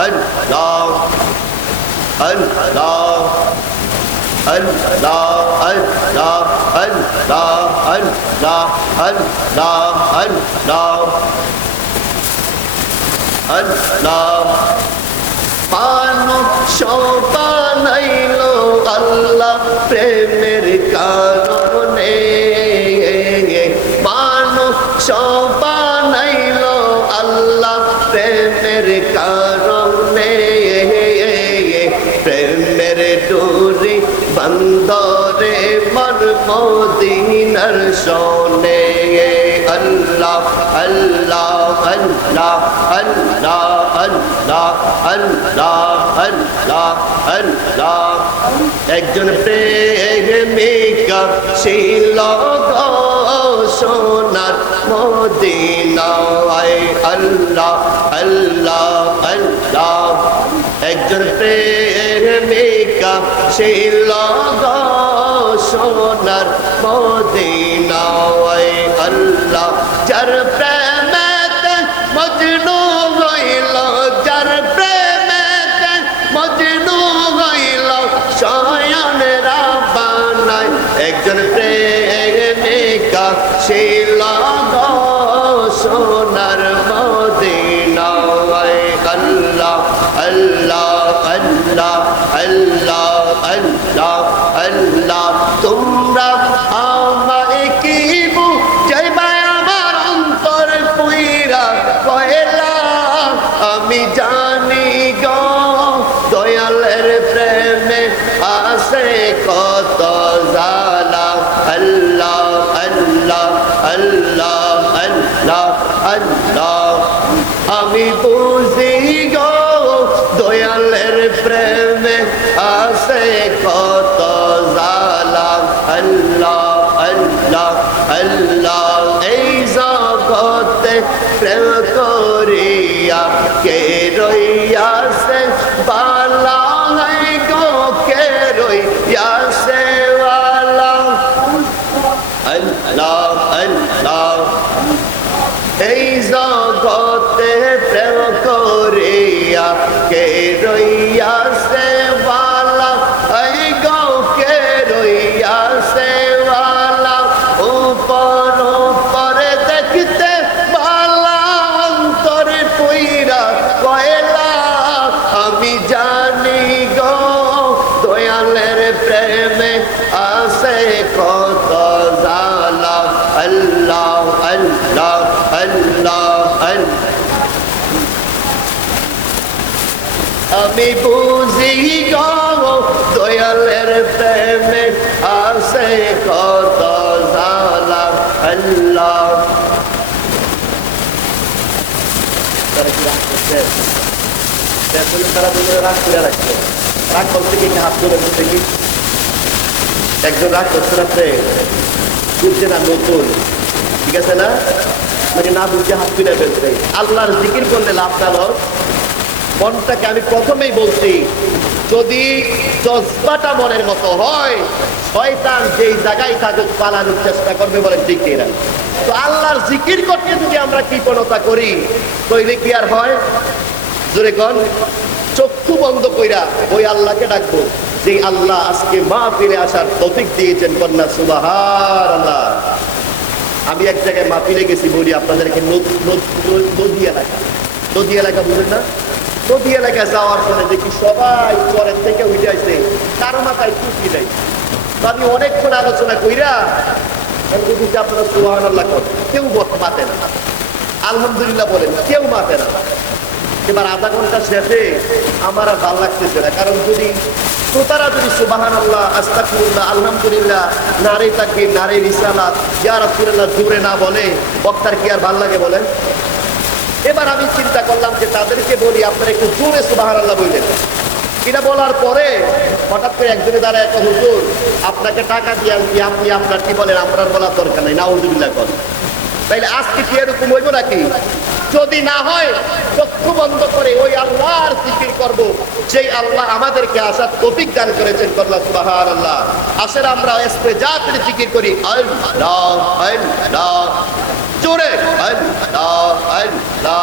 আল্লাহ আল্লাহ আল্লাহ আল্লাহ আল্লাহ আল্লাহ আল্লাহ আল্লাহ আল্লাহ মানুষ বানাইলো আল্লাহ প্রেমের কারণে মানুষ বানাইলো আল্লাহ প্রেমের কারণে প্রেমের ডোরে বন্দরে মন মদিনার শোনে আল্লাহ আল্লাহ আল্লাহ আল্লাহ আল্লাহ আল্লাহ আল্লাহ আল্লাহ একজন প্রেমিকা ছিল গো সোনার মদিনায় আল্লাহ আল্লাহ আল্লাহ একজন প্রেমিকা ছিল গো সোনার মদিনায় আল্লাহ যার প্রেমেতে মজনু হইল যার প্রেমেতে মজনু হইল শয়ন রাব্বানায় একজন প্রেমিকা ছিল গো সোনার মদিনায় আল্লাহ আল্লাহ আল্লাহ আল্লাহ আল্লাহ আল্লাহ তোমরা আমায় কি বুঝাইবা আমার অন্তর পুইরা কয়লা আমি জানি গো দয়ালের প্রেমে আছে কত জালা আল্লাহ আল্লাহ আল্লাহ আল্লাহ আল্লাহ আমি বুঝি গো দয়ালের প্রেমে আছে কত জালা আল্লাহ আল্লাহ আল্লাহ এই জগতে প্রেম করিয়া কে রইয়াছে বালা গো কে রইয়াছে ওয়ালা আল্লাহ আল্লাহ এই জগতে প্রেম করিয়া কে রইয়াছে বালা এই গো কে রইয়াছে বালা উপর উপরে দেখতে বালা অন্তরে পুইরা কয়লা আমি জানি গো দয়ালের প্রেমে আছে কত জালা আল্লাহ আল্লাহ আল্লাহ আমি বুঝি গো দয়ালের প্রেমে আছে কত জালা আল্লাহ তারা কি রাগ করছে তারা দুজনে রাগ করে রাখছে রাগ করতে কি হাত ধরে বলতে কি একজন রাগ করছে রাত্রে বুঝছে না নতুন ঠিক আছে না মানে না বুঝে হাত তুলে ফেলছে আল্লাহর জিকির করলে লাভ না লস মনটাকে আমি প্রথমেই বলছি যদি জজবাটা মনের মতো হয় শয়তান যেই জায়গায় থাকুক পালানোর চেষ্টা করবে বলেন ঠিক না তো আল্লাহর জিকির করতে যদি আমরা কৃপণতা করি তাহলে কি আর হয় জোরে কোন চক্ষু বন্ধ কইরা ওই আল্লাহকে ডাকবো যে আল্লাহ আজকে মাহফিলে আসার তৌফিক দিয়েছেন কন্যা সুবহানাল্লাহ আমি এক জায়গায় মাহফিলে গেছি বলি আপনাদেরকে নদী এলাকা বুঝেন না নদী এলাকায় যাওয়ার পরে দেখি সবাই চরের থেকে উঠে আসছে কারো মাথায় টুপি নেই তো আমি অনেকক্ষণ আলোচনা কইরা আপনারা সুবহানাল্লাহ করেন কেউ মাতে না আলহামদুলিল্লাহ বলেন কেউ মাতে না এবার আধা ঘন্টা শেষে আমার আর ভালো লাগতেছে না কারণ যদি শ্রোতারা যদি সুবহানাল্লাহ আস্তাগফিরুল্লাহ আলহামদুলিল্লাহ নারে তাকবীর নারে রিসালাত ইয়া রাসূলুল্লাহ জোরে না বলে বক্তার কি আর ভালো লাগে বলেন এবার আমি চিন্তা করলাম যে তাদেরকে বলি আপনারা একটু জোরে সুবহানাল্লাহ বললেন এটা বলার পরে হঠাৎ করে একজনে দাঁড়ায় একটা হুজুর আপনাকে টাকা দিয়ে আপনি আপনার কি বলেন আমরা বলার দরকার নাই নাউযুবিল্লাহ করেন তাইলে আজকে কি এরকম হইব নাকি যদি না হয় চক্ষু বন্ধ করে ওই আল্লাহর জিকির করব যেই আল্লাহ আমাদেরকে আসার তৌফিক দান করেছেন আল্লাহ সুবহানাল্লাহ আসলে আমরা ইস্তেজাতের জিকির করি আল্লাহ আল্লাহ জোরে আল্লাহ আল্লাহ